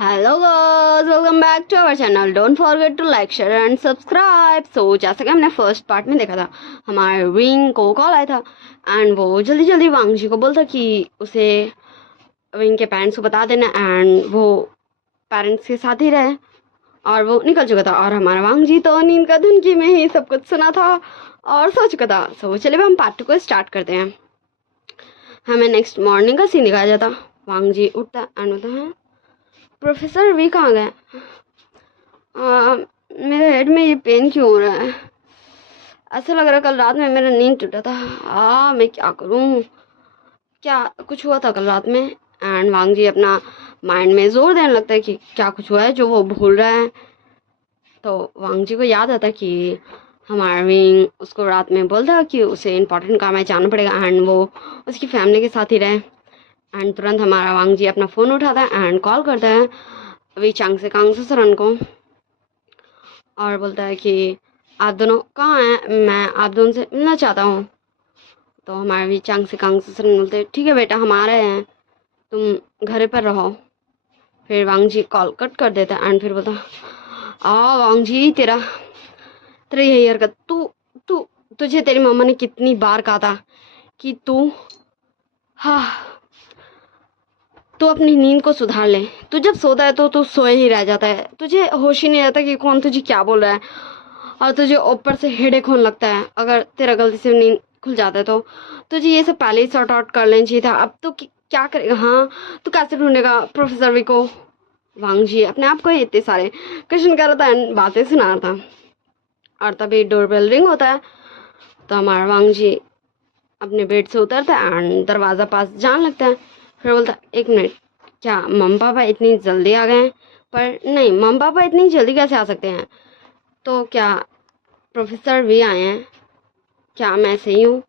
Hello girls, welcome back to our channel. Don't forget to like share and subscribe. So जैसा कि हमने first part में देखा था, हमारे विंग को कॉल आया था एंड वो जल्दी जल्दी वांग जी को बोलता कि उसे विंग के पेरेंट्स को बता देना एंड वो पेरेंट्स के साथ ही रहे। और वो निकल चुका था और हमारा वांग जी तो नींद का धुनकी में ही सब कुछ सुना था और सो चुका था। सो चलिए हम पार्ट 2 को स्टार्ट करते हैं। हमें नेक्स्ट मॉर्निंग का सीन दिखाया जाता। वांग जी उठता एंड बोलता है, प्रोफेसर वी कहाँ गए? मेरे हेड में ये पेन क्यों हो रहा है? ऐसा लग रहा है कल रात में मेरा नींद टूटा था। मैं क्या करूँ? क्या कुछ हुआ था कल रात में? एंड वांग जी अपना माइंड में जोर देने लगता है कि क्या कुछ हुआ है जो वो भूल रहा है। तो वांग जी को याद आता कि हमारा विंग उसको रात में बोलता कि उसे इम्पोर्टेंट काम है, जाना पड़ेगा एंड वो उसकी फैमिली के साथ ही रहे। एंड तुरंत हमारा वांग जी अपना फ़ोन उठाता है एंड कॉल करता है वी चांग से कांग से सरन को और बोलता है कि आप दोनों कहाँ हैं, मैं आप दोनों से मिलना चाहता हूँ। तो हमारे वी चांग से कांग से सरन बोलते हैं, ठीक है बेटा, हम आ रहे हैं, तुम घर पर रहो। फिर वांग जी कॉल कट कर देता है एंड फिर बोलता, वांग जी तेरा तेरा यही हरकत, तू तू तुझे तेरी मम्मा ने कितनी बार कहा था कि तू हाँ तो अपनी नींद को सुधार ले। तू जब सोता है तो तू सोए ही रह जाता है, तुझे होश ही नहीं रहता कि कौन तुझे क्या बोल रहा है और तुझे ऊपर से हेडेक होने लगता है अगर तेरा गलती से नींद खुल जाता है। तो तुझे ये सब पहले ही सॉर्ट आउट कर लेना चाहिए था। अब तो क्या करेगा? हाँ, तू कैसे ढूंढेगा प्रोफेसर वी को? वांग जी अपने आप को ही इतने सारे क्वेश्चन कर रहा था एंड बातें सुना रहा था। और तभी डोरबेल रिंग होता है। तो हमारा वांग जी अपने बेड से उतरता है एंड दरवाज़ा पास जाने लगता है। फिर बोलता, एक मिनट, क्या मम्मी पापा इतनी जल्दी आ गए हैं? पर नहीं, मम्मी पापा इतनी जल्दी कैसे आ सकते हैं? तो क्या प्रोफेसर वी आए हैं? क्या मैं सही हूँ?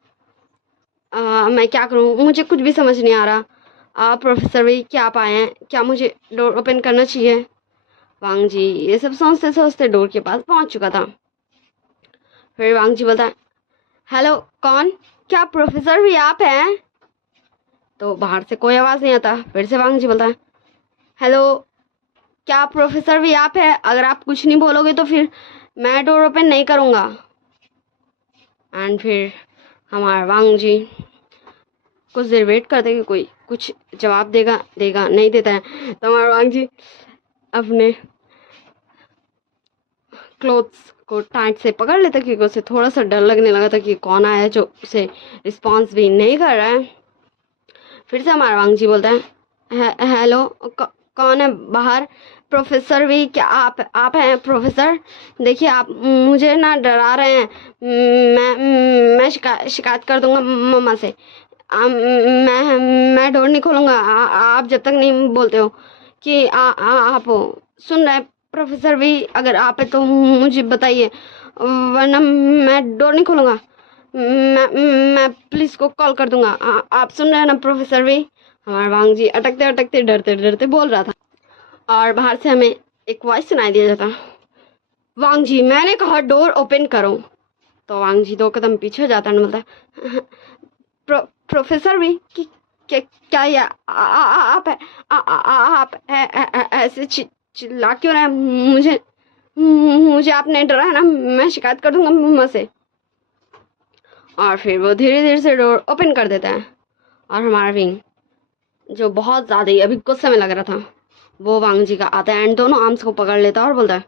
मैं क्या करूँ? मुझे कुछ भी समझ नहीं आ रहा। प्रोफेसर वी क्या आप आए हैं? क्या मुझे डोर ओपन करना चाहिए? वांग जी ये सब सोचते सोचते डोर के पास पहुँच चुका था। फिर वांग जी बोलता है, हेलो, कौन? क्या प्रोफेसर वी आप हैं? तो बाहर से कोई आवाज़ नहीं आता। फिर से वांग जी बोलता है, हेलो, क्या प्रोफेसर भी आप है? अगर आप कुछ नहीं बोलोगे तो फिर मैं डोर ओपन नहीं करूँगा। एंड फिर हमारा वांग जी कुछ देर वेट करते कि कोई कुछ जवाब देगा देगा, नहीं देता है। तो हमारा वांग जी अपने क्लोथ्स को टाइट से पकड़ लेता क्योंकि उसे थोड़ा सा डर लगने लगा था कि कौन आया है जो उसे रिस्पॉन्स भी नहीं कर रहा है। फिर से हमारा वांग जी बोलता है, हेलो, कौन है बाहर? प्रोफेसर भी क्या आप हैं प्रोफेसर? देखिए आप मुझे ना डरा रहे हैं। मैं शिकायत कर दूंगा मम्मा से। मैं डोर नहीं खोलूँगा आप जब तक नहीं बोलते हो कि आप हो। सुन रहे हैं प्रोफेसर भी? अगर आप है तो मुझे बताइए, वरना मैं डोर नहीं खोलूँगा। मैं मैं पुलिस को कॉल कर दूंगा। आप सुन रहे हैं ना प्रोफेसर भी? हमारा वांग जी अटकते अटकते डरते डरते बोल रहा था और बाहर से हमें एक वॉइस सुनाई दिया जाता, वांग जी मैंने कहा डोर ओपन करो। तो वांग जी 2 कदम पीछे जाता है, बोलता है, प्रोफेसर भी कि क्या ये आप है? आप ऐसे चिल्ला क्यों रहे हैं? मुझे आपने डरा है ना, मैं शिकायत कर दूंगा मम्मा से। और फिर वो धीरे धीरे से डोर ओपन कर देता है और हमारा विंग जो बहुत ज़्यादा ही अभी गुस्से में लग रहा था वो वांग जी का आता है एंड दोनों आर्म्स को पकड़ लेता है और बोलता है,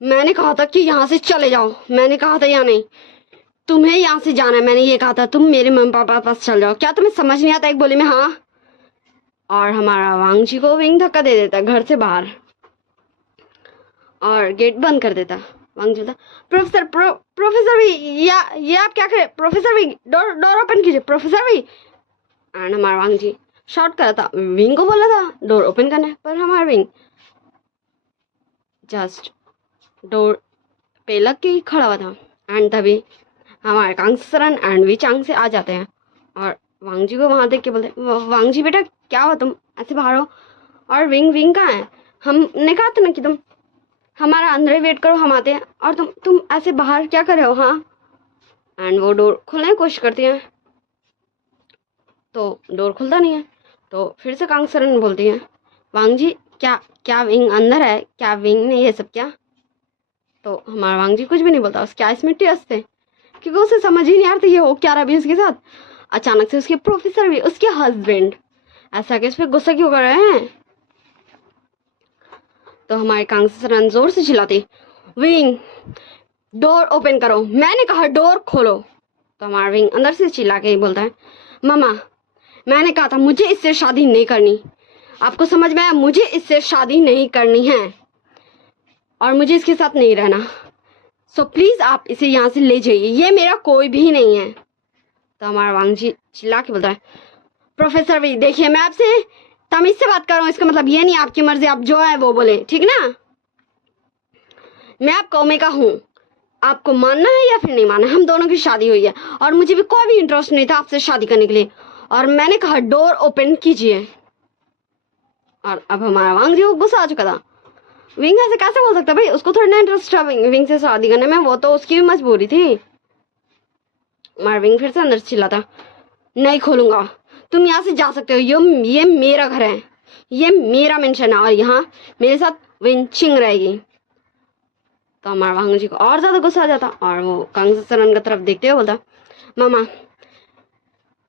मैंने कहा था कि यहाँ से चले जाओ, मैंने कहा था या नहीं? तुम्हें यहाँ से जाना है, मैंने ये कहा था, तुम मेरे मम्मी पापा पास चल जाओ। क्या तुम्हें समझ नहीं आता एक बोली में? हाँ। और हमारा वांग जी को विंग धक्का दे देता है घर से बाहर और गेट बंद कर देता। वांग जी बोलता, प्रोफेसर भी ये आप क्या करे? प्रोफेसर भी डोर ओपन कीजिए प्रोफेसर भी। एंड हमारा वांग जी शॉर्ट करा था, विंग को बोला था डोर ओपन करना, पर हमारा विंग जस्ट डोर पे लग के ही खड़ा हुआ था। एंड तभी हमारे कांग सरन एंड वी चांग से आ जाते हैं और वांग जी को वहाँ देख के बोलते, वांग जी बेटा क्या हुआ, तुम ऐसे बाहर हो? और विंग विंग कहाँ है? हमने कहा था ना कि तुम हमारा अंदर ही वेट करो, हम आते हैं। और तुम ऐसे बाहर क्या कर रहे हो? हाँ। एंड वो डोर खोलने की कोशिश करती हैं तो डोर खुलता नहीं है। तो फिर से कांग सरन बोलती हैं, वांग जी क्या क्या विंग अंदर है? क्या विंग ने ये सब क्या? तो हमारा वांग जी कुछ भी नहीं बोलता। उस क्या इसमें टेस्ट थे, क्योंकि उसे समझ ही नहीं आता ये हो क्या रहा है उसके साथ। अचानक से उसके प्रोफेसर भी, उसके हस्बैंड ऐसा कि उस पर गुस्सा क्यों कर रहे हैं। तो हमारे कांगसरन जोर से चिल्लाती, विंग डोर ओपन करो, मैंने कहा डोर खोलो। तो हमारा विंग अंदर से चिल्ला के ही बोलता है, मामा मैंने कहा था मुझे इससे शादी नहीं करनी, आपको समझ में आया? मुझे इससे शादी नहीं करनी है और मुझे इसके साथ नहीं रहना। सो प्लीज आप इसे यहाँ से ले जाइए, ये मेरा कोई भी नहीं है। तो हमारा वांग जी चिल्ला के बोलता है, प्रोफेसर वी देखिए मैं आपसे तमीज से बात कर रहा हूँ, इसका मतलब ये नहीं आपकी मर्जी, आप जो है वो बोले, ठीक ना? मैं आपका ओमेगा हूँ, आपको मानना है या फिर नहीं मानना। हम दोनों की शादी हुई है और मुझे भी कोई भी इंटरेस्ट नहीं था आपसे शादी करने के लिए, और मैंने कहा डोर ओपन कीजिए। और अब हमारा वांग जी को गुस्सा आ चुका था। विंग ऐसे कैसे बोल सकता भाई, उसको थोड़ा ना इंटरेस्ट था विंग से शादी करने में, वो तो उसकी भी मजबूरी थी। हमारा विंग फिर से अंदर चिल्लाता, नहीं खोलूंगा, तुम यहाँ से जा सकते हो, ये मेरा घर है, ये मेरा मेंशन है और यहाँ मेरे साथ विंचिंग रहेगी। तो हमारा वांग जी को और ज्यादा गुस्सा आ जाता और वो कांगसरन की तरफ देखते हुए बोलता, मामा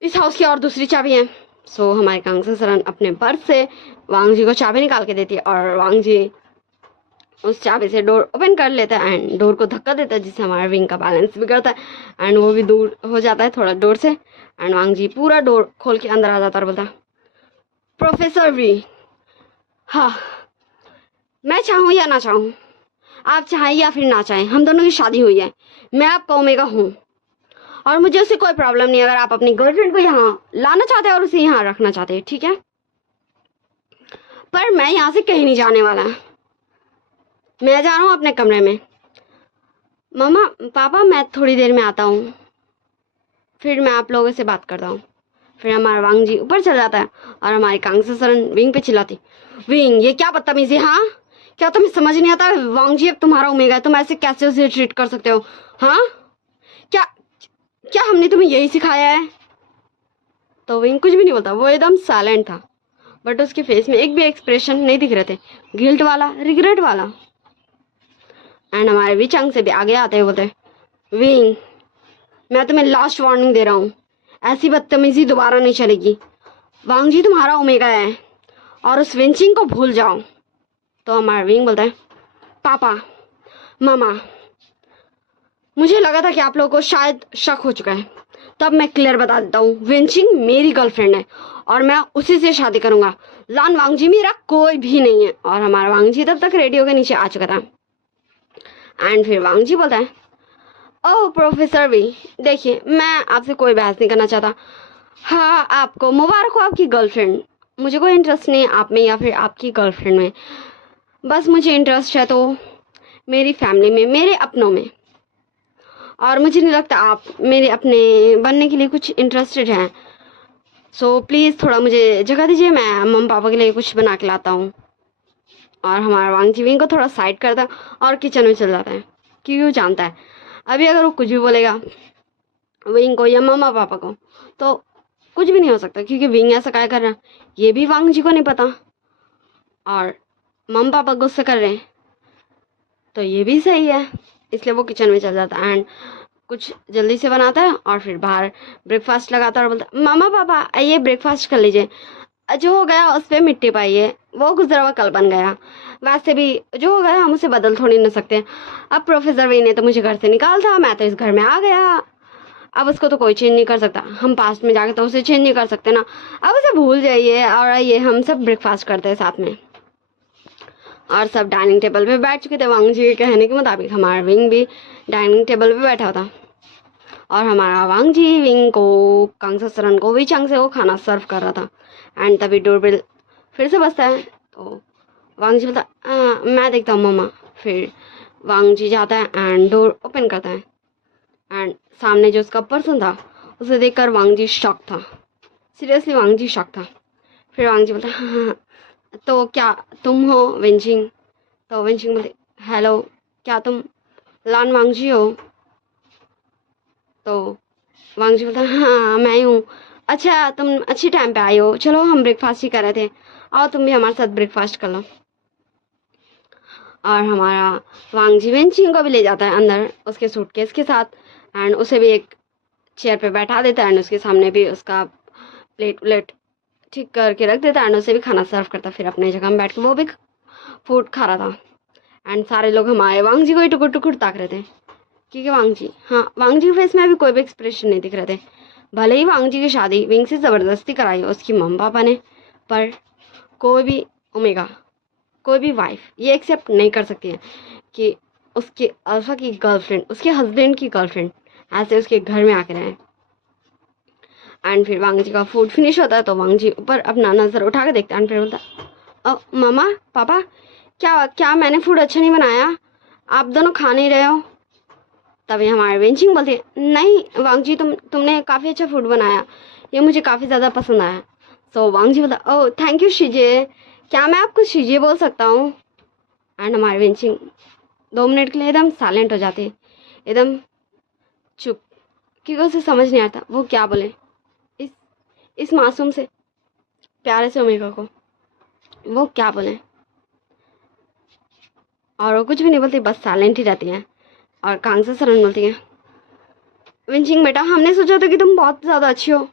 इस हाउस की और दूसरी चाबी है। सो हमारे कांगसरन अपने पर्स से वांग जी को चाबी निकाल के देती है और वांग जी उस चाबी से डोर ओपन कर लेता है एंड डोर को धक्का देता है, जिससे हमारा विंग का बैलेंस बिगड़ता है एंड वो भी दूर हो जाता है थोड़ा डोर से एंड वांग जी पूरा डोर खोल के अंदर आ जाता है और बोलता, प्रोफेसर वी, हाँ मैं चाहूँ या ना चाहूँ, आप चाहें या फिर ना चाहें, हम दोनों की शादी हुई है, मैं आपका ओमेगा हूँ और मुझे उससे कोई प्रॉब्लम नहीं अगर आप अपनी गर्लफ्रेंड को यहाँ लाना चाहते हैं और उसे यहाँ रखना चाहते हैं, ठीक है? पर मैं यहाँ से कहीं नहीं जाने वाला, मैं जा रहा हूँ अपने कमरे में। मम्मा पापा मैं थोड़ी देर में आता हूँ, फिर मैं आप लोगों से बात करता हूँ। फिर हमारा वांग जी ऊपर चल जाता है और हमारी कांगसरन विंग पे चिल्लाती, विंग ये क्या बदतमीजी, हाँ क्या तुम्हें समझ नहीं आता? वांग जी अब तुम्हारा ओमेगा है, तुम ऐसे कैसे उसे ट्रीट कर सकते हो? हाँ क्या क्या हमने तुम्हें यही सिखाया है? तो विंग कुछ भी नहीं बोलता, वो एकदम साइलेंट था, बट उसके फेस में एक भी एक्सप्रेशन नहीं दिख रहे थे, गिल्ट वाला, रिग्रेट वाला। एंड हमारे विचांग से भी आगे आते हुए बोलते, विंग मैं तुम्हें लास्ट वार्निंग दे रहा हूँ, ऐसी बदतमीजी दोबारा नहीं चलेगी। वांग जी तुम्हारा ओमेगा है और उस विंचिंग को भूल जाओ। तो हमारा विंग बोलता है, पापा मामा मुझे लगा था कि आप लोगों को शायद शक हो चुका है, तब मैं क्लियर बता देता हूँ, विंचिंग मेरी गर्लफ्रेंड है और मैं उसी से शादी करूंगा, लान वांग जी मेरा कोई भी नहीं है। और हमारा वांग जी तब तक रेडियो के नीचे आ चुका था एंड फिर वांग जी बोलता है, ओह प्रोफेसर वी देखिए मैं आपसे कोई बहस नहीं करना चाहता, हाँ आपको मुबारक हो आपकी गर्लफ्रेंड, मुझे कोई इंटरेस्ट नहीं है आप में या फिर आपकी गर्लफ्रेंड में, बस मुझे इंटरेस्ट है तो मेरी फैमिली में, मेरे अपनों में, और मुझे नहीं लगता आप मेरे अपने बनने के लिए कुछ इंटरेस्टेड हैं। सो प्लीज़ थोड़ा मुझे जगह दीजिए, मैं मम्मी पापा के लिए कुछ बना के लाता हूँ। और हमारा वांग जी विंग को थोड़ा साइड करता है और किचन में चल जाता है, क्योंकि वो जानता है अभी अगर वो कुछ भी बोलेगा विंग को या मम्मा पापा को तो कुछ भी नहीं हो सकता, क्योंकि विंग ऐसा क्या कर रहा है ये भी वांग जी को नहीं पता और मम्मा पापा गुस्से कर रहे हैं तो ये भी सही है, इसलिए वो किचन में चल जाता है एंड कुछ जल्दी से बनाता है और फिर बाहर ब्रेकफास्ट लगाता है और बोलता है, मामा पापा आइए ब्रेकफास्ट कर लीजिए, जो हो गया उस पर मिट्टी पाइए, वो गुजरा हुआ कल बन गया, वैसे भी जो हो गया हम उसे बदल थोड़ी ना सकते। अब प्रोफेसर वी ने तो मुझे घर से निकाल था, मैं तो इस घर में आ गया, अब उसको तो कोई चेंज नहीं कर सकता, हम पास्ट में जाके तो उसे चेंज नहीं कर सकते ना, अब उसे भूल जाइए और आइए हम सब ब्रेकफास्ट करते हैं साथ में। और सब डाइनिंग टेबल पे बैठ चुके थे, वांग जी के कहने के मुताबिक हमारा विंग भी डाइनिंग टेबल पे बैठा था और हमारा वांग जी विंग को कांगसरन को विचांग से वो खाना सर्व कर रहा था एंड तभी डोरबेल फिर से बजता है। तो वांग जी बोलता मैं देखता हूँ मम्मा। फिर वांग जी जाता है एंड डोर ओपन करता है एंड सामने जो उसका पर्सन था उसे देखकर वांग जी शॉक था, सीरियसली वांग जी शॉक था। फिर वांग जी बोलता हाँ तो क्या तुम हो विंचिंग? तो विंचिंग बोलते हेलो क्या तुम लान वांग जी हो? तो वांग जी बोलता हाँ मैं हूँ, अच्छा तुम अच्छी टाइम पे आई हो, चलो हम ब्रेकफास्ट ही कर रहे थे, आओ तुम भी हमारे साथ ब्रेकफास्ट कर लो। और हमारा वांग जी वेंचिंग को भी ले जाता है अंदर उसके सूटकेस के साथ, एंड उसे भी एक चेयर पे बैठा देता है, एंड उसके सामने भी उसका प्लेट व्लेट ठीक करके रख देता है, एंड उसे भी खाना सर्व करता है। फिर अपने जगह में बैठ के वो भी फूड खा रहा था, एंड सारे लोग हमारे वांग जी को ही टुकुर टुकुर ताक रहे थे, क्योंकि वांग जी, हाँ, वांग जी के फेस में अभी कोई भी एक्सप्रेशन नहीं दिख रहे थे। भले ही वांग जी की शादी विंग से ज़बरदस्ती कराई उसकी मम्मी पापा ने, पर कोई भी ओमेगा, कोई भी वाइफ ये एक्सेप्ट नहीं कर सकती है कि उसके अल्फा की गर्लफ्रेंड, उसके हस्बैंड की गर्लफ्रेंड ऐसे उसके घर में आके रहे। एंड फिर वांग जी का फूड फिनिश होता है तो वांग जी ऊपर अपना नज़र उठा के देखता है, एंड फिर बोलता, मामा पापा, क्या क्या मैंने फूड अच्छा नहीं बनाया, आप दोनों खा नहीं रहे हो? तभी हमारे वेंचिंग बोलती है, नहीं वांग जी, तुमने काफ़ी अच्छा फूड बनाया, ये मुझे काफ़ी ज़्यादा पसंद आया। सो वांग जी बोलता, ओह थैंक यू शीजे, क्या मैं आपको शीजे बोल सकता हूँ? एंड हमारे वेंचिंग 2 मिनट के लिए एकदम साइलेंट हो जाती है, एकदम चुप, क्योंकि उसे समझ नहीं आता वो क्या बोले इस इस मासूम से प्यारे से ओमेगा को, वो क्या बोले, और वो कुछ भी नहीं बोलती, बस साइलेंट ही रहती है। और कांगसा सरन बोलती है, विंचिंग बेटा, हमने सोचा था कि तुम बहुत ज़्यादा अच्छी हो,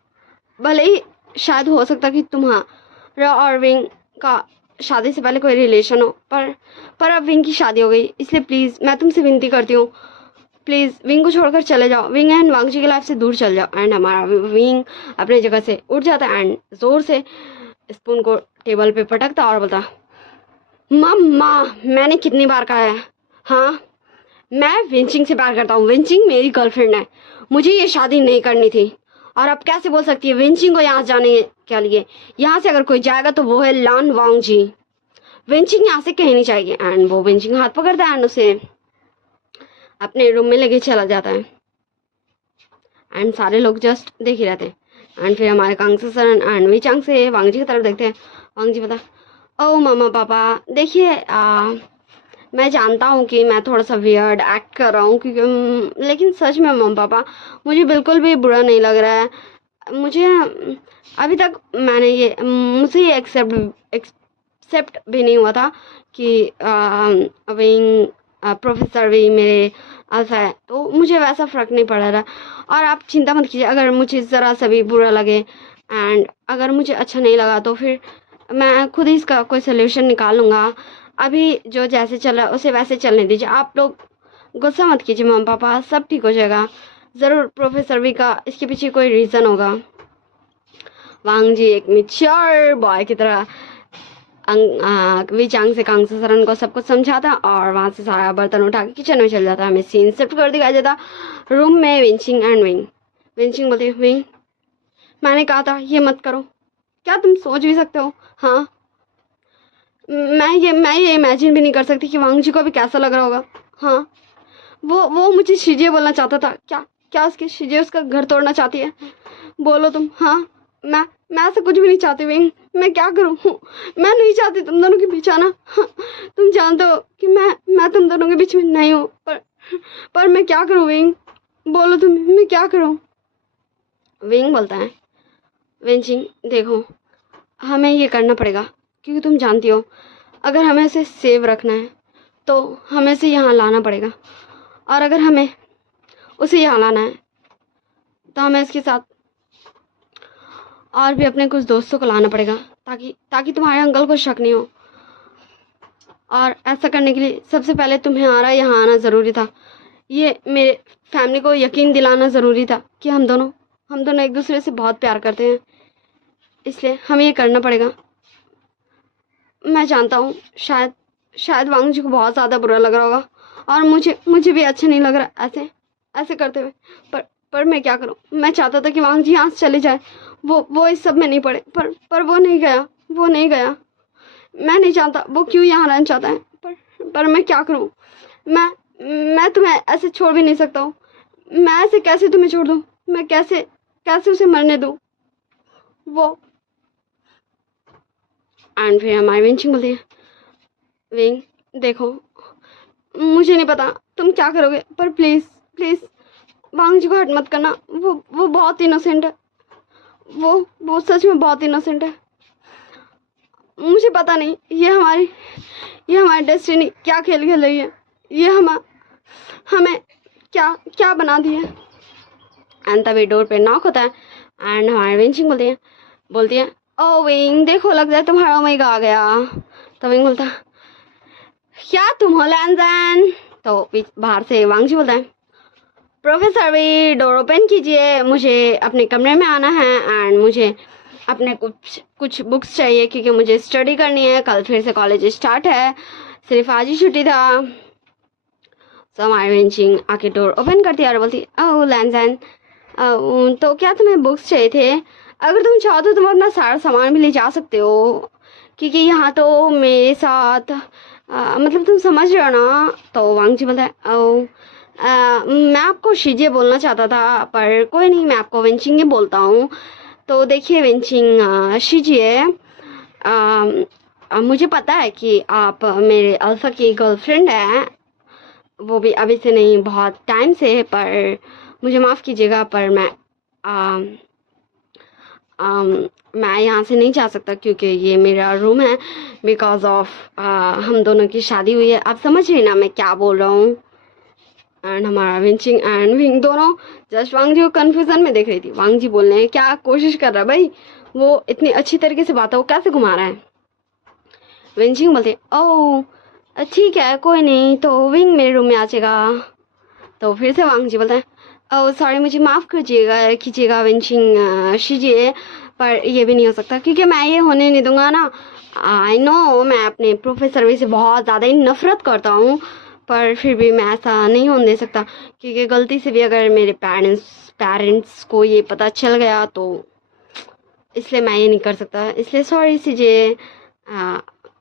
भले ही शायद हो सकता कि तुम्हारा और विंग का शादी से पहले कोई रिलेशन हो, पर अब विंग की शादी हो गई, इसलिए प्लीज़ मैं तुमसे विनती करती हूँ, प्लीज़ विंग को छोड़कर चले जाओ, विंग एंड वांग जी की लाइफ से दूर चल जाओ। एंड हमारा विंग अपने जगह से उठ जाता है एंड ज़ोर से स्पून को टेबल पे पटकता और बोलता, मम्मा मैंने कितनी बार कहा है, हाँ मैं विंचिंग से प्यार करता हूँ, विंचिंग मेरी गर्लफ्रेंड है, मुझे ये शादी नहीं करनी थी, और अब कैसे बोल सकती है विंचिंग को यहाँ जाने के लिए? यहाँ से अगर कोई जाएगा तो वो है लान वांग जी, विंचिंग यहाँ से कहीं नहीं चाहिए। एंड वो विंचिंग हाथ पकड़ता है एंड उसे अपने रूम में लेके चला जाता है, एंड सारे लोग जस्ट देख ही रहते हैं। एंड फिर हमारे कांगसा सरन एंड विचांग से वांग जी की तरफ देखते हैं। वांग जी बता, ओ मामा पापा देखिए, मैं जानता हूँ कि मैं थोड़ा सा वियर्ड एक्ट कर रहा हूँ, क्योंकि लेकिन सच में मम्मा पापा मुझे बिल्कुल भी बुरा नहीं लग रहा है, मुझे अभी तक मैंने ये मुझे ये एक्सेप्ट भी नहीं हुआ था कि विंग प्रोफेसर भी मेरे अल्फा है, तो मुझे वैसा फ़र्क नहीं पड़ रहा। और आप चिंता मत कीजिए, अगर मुझे ज़रा सा भी बुरा लगे एंड अगर मुझे अच्छा नहीं लगा तो फिर मैं खुद ही इसका कोई सोल्यूशन निकालूंगा, अभी जो जैसे चल रहा है उसे वैसे चलने दीजिए, आप लोग गुस्सा मत कीजिए मम्मा पापा, सब ठीक हो जाएगा, ज़रूर प्रोफेसर भी का इसके पीछे कोई रीज़न होगा। वांग जी एक मिच्योर बॉय की तरह विचांग से कांगसा सरन को सब कुछ समझाता और वहाँ से सारा बर्तन उठा के किचन में चल जाता। हमें सीन शिफ्ट कर दिया जाता रूम में विंचिंग एंड विंग। विंचिंग बोलती है, विंग मैंने कहा था ये मत करो, क्या तुम सोच भी सकते हो? हाँ, मैं ये इमेजिन भी नहीं कर सकती कि वांग जी को भी कैसा लग रहा होगा। हाँ, वो मुझे शीजे बोलना चाहता था, क्या क्या उसके शीजे उसका घर तोड़ना चाहती है? बोलो तुम। हाँ, मैं ऐसा कुछ भी नहीं चाहती विंग, मैं क्या करूँ? मैं नहीं चाहती तुम दोनों के बीच आना। हाँ, तुम जानते हो कि मैं तुम दोनों के बीच में नहीं हूँ, पर मैं क्या करूँ विंग, बोलो तुम, मैं क्या करूँ? विंग बोलता है, विंचिंग देखो, हमें ये करना पड़ेगा, क्योंकि तुम जानती हो अगर हमें उसे सेव रखना है तो हमें उसे यहाँ लाना पड़ेगा, और अगर हमें उसे यहाँ लाना है तो हमें इसके साथ और भी अपने कुछ दोस्तों को लाना पड़ेगा, ताकि तुम्हारे अंकल को शक नहीं हो। और ऐसा करने के लिए सबसे पहले तुम्हारा यहाँ आना ज़रूरी था, ये मेरे फैमिली को यकीन दिलाना ज़रूरी था कि हम दोनों एक दूसरे से बहुत प्यार करते हैं, इसलिए हमें ये करना पड़ेगा। मैं जानता हूँ शायद वांग जी को बहुत ज़्यादा बुरा लग रहा होगा, और मुझे भी अच्छा नहीं लग रहा ऐसे करते हुए, पर मैं क्या करूँ? मैं चाहता था कि वांग जी यहाँ से चले जाए, वो इस सब में नहीं पड़े, पर वो नहीं गया। मैं नहीं जानता वो क्यों यहाँ रहना चाहता है, पर मैं क्या करूँ? मैं तुम्हें ऐसे छोड़ भी नहीं सकता हूँ, मैं ऐसे कैसे तुम्हें छोड़ दूँ? मैं कैसे उसे मरने दूँ? वो एंड फिर हमारी विंचिंग बोलती है, विंग देखो, मुझे नहीं पता तुम क्या करोगे, पर प्लीज़ वांग जी को हर्ट मत करना, वो बहुत इनोसेंट है, वो सच में बहुत इनोसेंट है। मुझे पता नहीं ये हमारी डेस्टिनी क्या खेल खेल रही है, ये हमें क्या क्या बना दिया। एंड तभी डोर पे नॉक होता है एंड हमारी विंचिंग बोलती है ओ विंग देखो लगता है तुम्हारा ओमेगा आ गया। तो विंग बोलता है क्या तुम हो लैंजन। तो बाहर से वांगजी बोलता है प्रोफेसर वी डोर ओपन कीजिए, मुझे अपने कमरे में आना है एंड मुझे अपने कुछ बुक्स चाहिए क्योंकि मुझे स्टडी करनी है, कल फिर से कॉलेज स्टार्ट है, सिर्फ आज ही छुट्टी था। सो हमारी विंचिंग आके डोर ओपन करती है और बोलती ओह लैंजन तो क्या तुम्हें बुक्स चाहिए थे, अगर तुम चाहो तो तुम अपना सारा सामान भी ले जा सकते हो क्योंकि यहाँ तो मेरे साथ मतलब तुम समझ रहे हो ना। तो वांगजी बोलता है ओ मैं आपको शीजिए बोलना चाहता था पर कोई नहीं, मैं आपको विंचिंग ही बोलता हूँ। तो देखिए विंचिंग शीजिए मुझे पता है कि आप मेरे अल्फा की गर्लफ्रेंड है, वो भी अभी से नहीं बहुत टाइम से, पर मुझे माफ़ कीजिएगा पर मैं यहाँ से नहीं जा सकता क्योंकि ये मेरा रूम है बिकॉज ऑफ हम दोनों की शादी हुई है। आप समझ रही ना मैं क्या बोल रहा हूँ। एंड हमारा विंचिंग एंड विंग दोनों जस्ट वांगजी को कन्फ्यूजन में देख रही थी। वांगजी बोलने की क्या कोशिश कर रहा है भाई, वो इतनी अच्छी तरीके से बात है, वो कैसे घुमा रहा है। विंचिंग बोलती है ओह ठीक है कोई नहीं, तो विंग मेरे रूम में आ जाएगा। तो फिर से वांगजी बोलता है ओह सॉरी मुझे माफ़ कीजिएगा विंचिंग शीजिए, पर ये भी नहीं हो सकता क्योंकि मैं ये होने नहीं दूंगा ना। आई नो मैं अपने प्रोफेसर वी से बहुत ज़्यादा ही नफरत करता हूँ, पर फिर भी मैं ऐसा नहीं होने दे सकता क्योंकि गलती से भी अगर मेरे पेरेंट्स को ये पता चल गया तो इसलिए मैं ये नहीं कर सकता, इसलिए सॉरी कीजिए।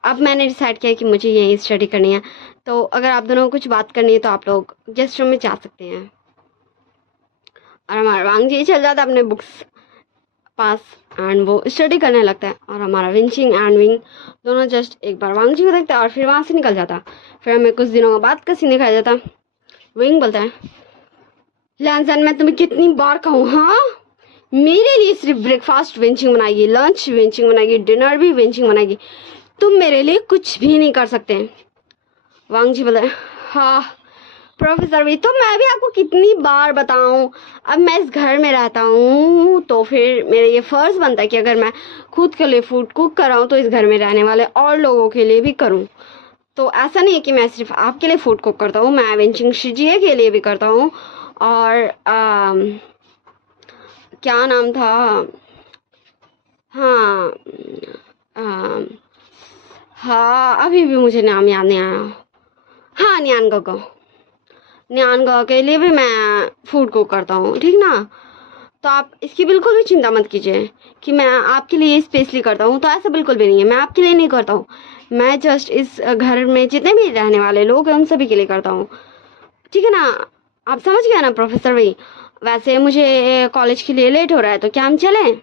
अब मैंने डिसाइड किया कि मुझे यही स्टडी करनी है, तो अगर आप दोनों को कुछ बात करनी है तो आप लोग गेस्ट रूम में जा सकते हैं। और हमारा वांगजी चल जाता है अपने बुक्स पास एंड वो स्टडी करने लगता है और हमारा विंचिंग एंड विंग दोनों जस्ट एक बार वांगजी को देखता है और फिर वहाँ से निकल जाता। फिर हमें कुछ दिनों बाद का सीन दिखाया जाता। विंग बोलता है लैंसन मैं तुम्हें कितनी बार कहूँ, हाँ मेरे लिए सिर्फ ब्रेकफास्ट विंचिंग बनाएगी, लंच विंचिंग बनाएगी, डिनर भी विंचिंग बनाएगी, तुम मेरे लिए कुछ भी नहीं कर सकते। वांगजी बोलता है हाँ प्रोफेसर भी, तो मैं भी आपको कितनी बार बताऊं, अब मैं इस घर में रहता हूँ तो फिर मेरा ये फ़र्ज़ बनता है कि अगर मैं खुद के लिए फूड कुक कर रहा हूँ तो इस घर में रहने वाले और लोगों के लिए भी करूँ। तो ऐसा नहीं है कि मैं सिर्फ आपके लिए फूड कुक करता हूँ, मैं विंचिंग शीजिए के लिए भी करता हूँ। और क्या नाम था, हाँ हाँ अभी भी मुझे नाम याद नहीं आया, हाँ न्यान के लिए भी मैं फूड कुक करता हूँ, ठीक ना। तो आप इसकी बिल्कुल भी चिंता मत कीजिए कि मैं आपके लिए स्पेशली करता हूँ, तो ऐसा बिल्कुल भी नहीं है, मैं आपके लिए नहीं करता हूँ, मैं जस्ट इस घर में जितने भी रहने वाले लोग हैं उन सभी के लिए करता हूँ, ठीक है ना। आप समझ गए ना प्रोफेसर भाई। वैसे मुझे कॉलेज के लिए लेट हो रहा है तो क्या हम चलें।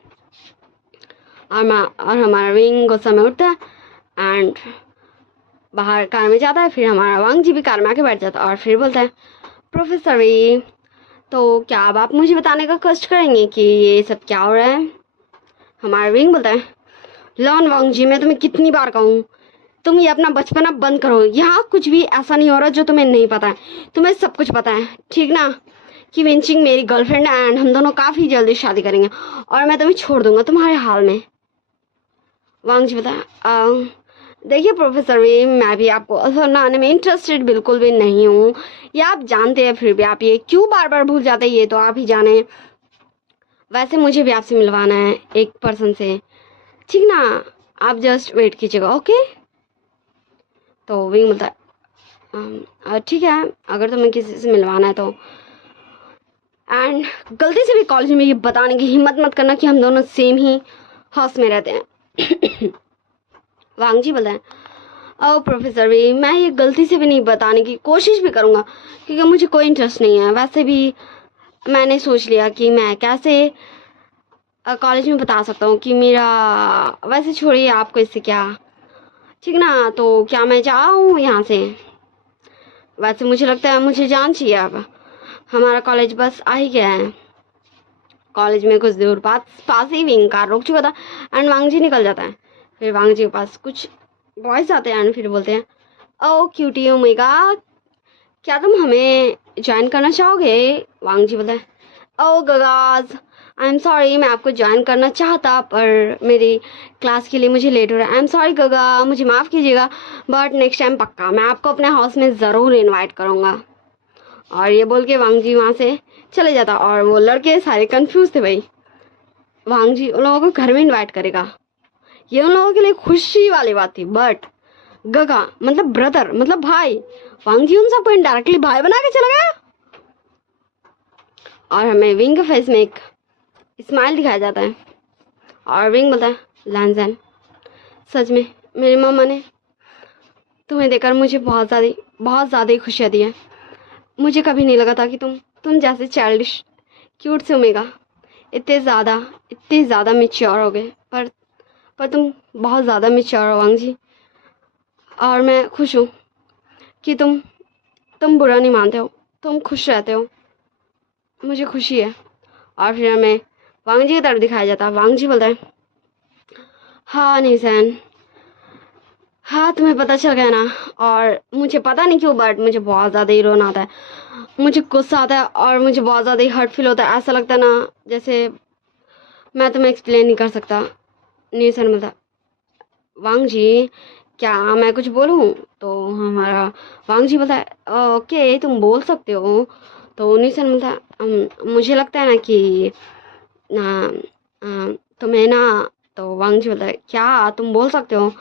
और हमारा विंग गुस्सा में उठता है एंड बाहर कार में जाता है। फिर हमारा वांगजी भी कार में आके बैठ जाता है और फिर बोलता है प्रोफेसर वी तो क्या अब आप मुझे बताने का कष्ट करेंगे कि ये सब क्या हो रहा है। हमारा विंग बोलता है लॉन वांगजी मैं तुम्हें कितनी बार कहूँ तुम ये अपना बचपना बंद करो, यहाँ कुछ भी ऐसा नहीं हो रहा जो तुम्हें नहीं पता है, तुम्हें सब कुछ पता है ठीक ना, कि विंचिंग मेरी गर्लफ्रेंड है एंड हम दोनों काफ़ी जल्दी शादी करेंगे और मैं तुम्हें छोड़ दूंगा तुम्हारे हाल में। वांगजी बताया देखिए प्रोफेसर वी मैं भी आपको असर आने में इंटरेस्टेड बिल्कुल भी नहीं हूँ, ये आप जानते हैं, फिर भी आप ये क्यों बार बार भूल जाते हैं ये तो आप ही जाने। वैसे मुझे भी आपसे मिलवाना है एक पर्सन से, ठीक ना, आप जस्ट वेट कीजिएगा ओके। तो विंग बोलता है ठीक है अगर तुम्हें किसी से मिलवाना है तो, एंड गलती से भी कॉलेज में ये बताने की हिम्मत मत करना कि हम दोनों सेम ही हाउस में रहते हैं। वांगजी बोलता है ओ प्रोफेसर वी मैं ये गलती से भी नहीं बताने की कोशिश भी करूँगा क्योंकि मुझे कोई इंटरेस्ट नहीं है, वैसे भी मैंने सोच लिया कि मैं कैसे कॉलेज में बता सकता हूँ कि मेरा, वैसे छोड़िए आपको इससे क्या, ठीक ना। तो क्या मैं जाऊँ यहाँ से, वैसे मुझे लगता है मुझे जान चाहिए, अब हमारा कॉलेज बस आ ही गया है। कॉलेज में कुछ दूर पास ही विंग कार रोक चुका था एंड वांगजी निकल जाता है। फिर वांगजी के पास कुछ बॉयज़ आते हैं एंड फिर बोलते हैं ओ क्यूटी ओमेगा, क्या तुम हमें ज्वाइन करना चाहोगे? वांग जी बोलता है, ओ गगाज आई एम सॉरी, मैं आपको ज्वाइन करना चाहता पर मेरी क्लास के लिए मुझे लेट हो रहा है। आई एम सॉरी गगा, मुझे माफ़ कीजिएगा, बट नेक्स्ट टाइम पक्का मैं आपको अपने हाउस में ज़रूर इनवाइट करूँगा। और ये बोल के वांग जी वहाँ से चले जाता। और वो लड़के सारे कंफ्यूज थे भाई, वांग जी उन लोगों को घर में इनवाइट करेगा, ये उन लोगों के लिए खुशी वाली बात थी। बट गगा मतलब ब्रदर, मतलब भाई, वांग जी उन सबको इनडायरेक्टली भाई बना के चला गया। और हमें विंग के फेस में एक स्माइल दिखाया जाता है और विंग बोलता है, लैंजन सच में मेरी मम्मा ने तुम्हें देखकर मुझे बहुत ज़्यादा ही खुशियाँ दी है। मुझे कभी नहीं लगा था कि तुम जैसे चाइल्डिश क्यूट से ओमेगा इतने ज़्यादा मेच्योर हो गए। पर तुम बहुत ज़्यादा मेच्योर हो वांग जी, और मैं खुश हूँ कि तुम बुरा नहीं मानते हो, तुम खुश रहते हो, मुझे खुशी है। और फिर हमें वांग जी की तरफ दिखाया जाता है। वांग जी बोलता है, हाँ निसन, हाँ तुम्हें पता चल गया ना, और मुझे पता नहीं क्यों बट मुझे बहुत ज़्यादा ही रोना आता है, मुझे गुस्सा आता है और मुझे बहुत ज़्यादा ही हर्ट फील होता है। ऐसा लगता है ना जैसे मैं तुम्हें एक्सप्लेन नहीं कर सकता। निसन बोलता, वांग जी क्या मैं कुछ बोलूँ? तो हमारा वांग जी बोलता है, ओके तुम बोल सकते हो। तो निसन बोलता है, मुझे लगता है ना कि तुम्हें ना, तो वांग जी बोलता है, क्या तुम बोल सकते हो?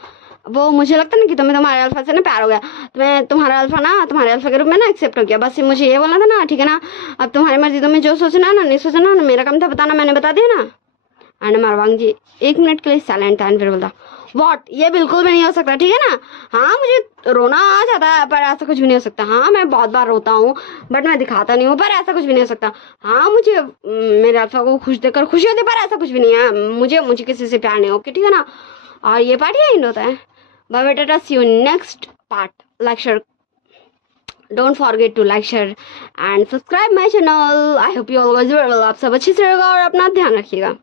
वो मुझे लगता है ना कि तुम्हें तुम्हारे अल्फा से ना प्यार हो गया, तुम्हें तुम्हारा अल्फा ना तुम्हारे अल्फा के रूप में ना एक्सेप्ट हो गया। बस मुझे ये बोलना था ना, ठीक है ना, अब तुम्हारी मर्जी, तुम्हें जो सोचना है ना, नहीं सोचना ना, मेरा काम था बताना, मैंने बता दिया ना। एंड हमारा वांग जी 1 मिनट के लिए साइलेंट था एंड फिर बोलता, वॉट, ये बिल्कुल भी नहीं हो सकता, ठीक है ना। हाँ मुझे रोना आ जाता है पर ऐसा कुछ भी नहीं हो सकता। हाँ मैं बहुत बार रोता हूँ बट मैं दिखाता नहीं हूँ, पर ऐसा कुछ भी नहीं हो सकता। हाँ मुझे मेरे अल्फा को खुश देखकर खुशी होती है पर ऐसा कुछ भी नहीं है, मुझे किसी से प्यार नहीं हो, ठीक है ना। और ये पार्ट यही एंड होता है। Bye bye tata, see you next part. Like share, don't forget to like share and subscribe my channel. I hope you all guys very well, आप सब अच्छे से रहेगा और अपना ध्यान रखिएगा।